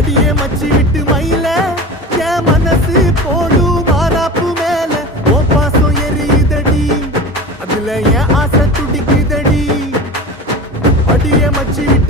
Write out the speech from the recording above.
அடியே மச்சி விட்டு மயில என் மனசு போடும் மாறாப்பு மேல ஓ பாசம் எரியுதடி அதுல என் ஆசை துடிக்குதடி அடியே மச்சி விட்டு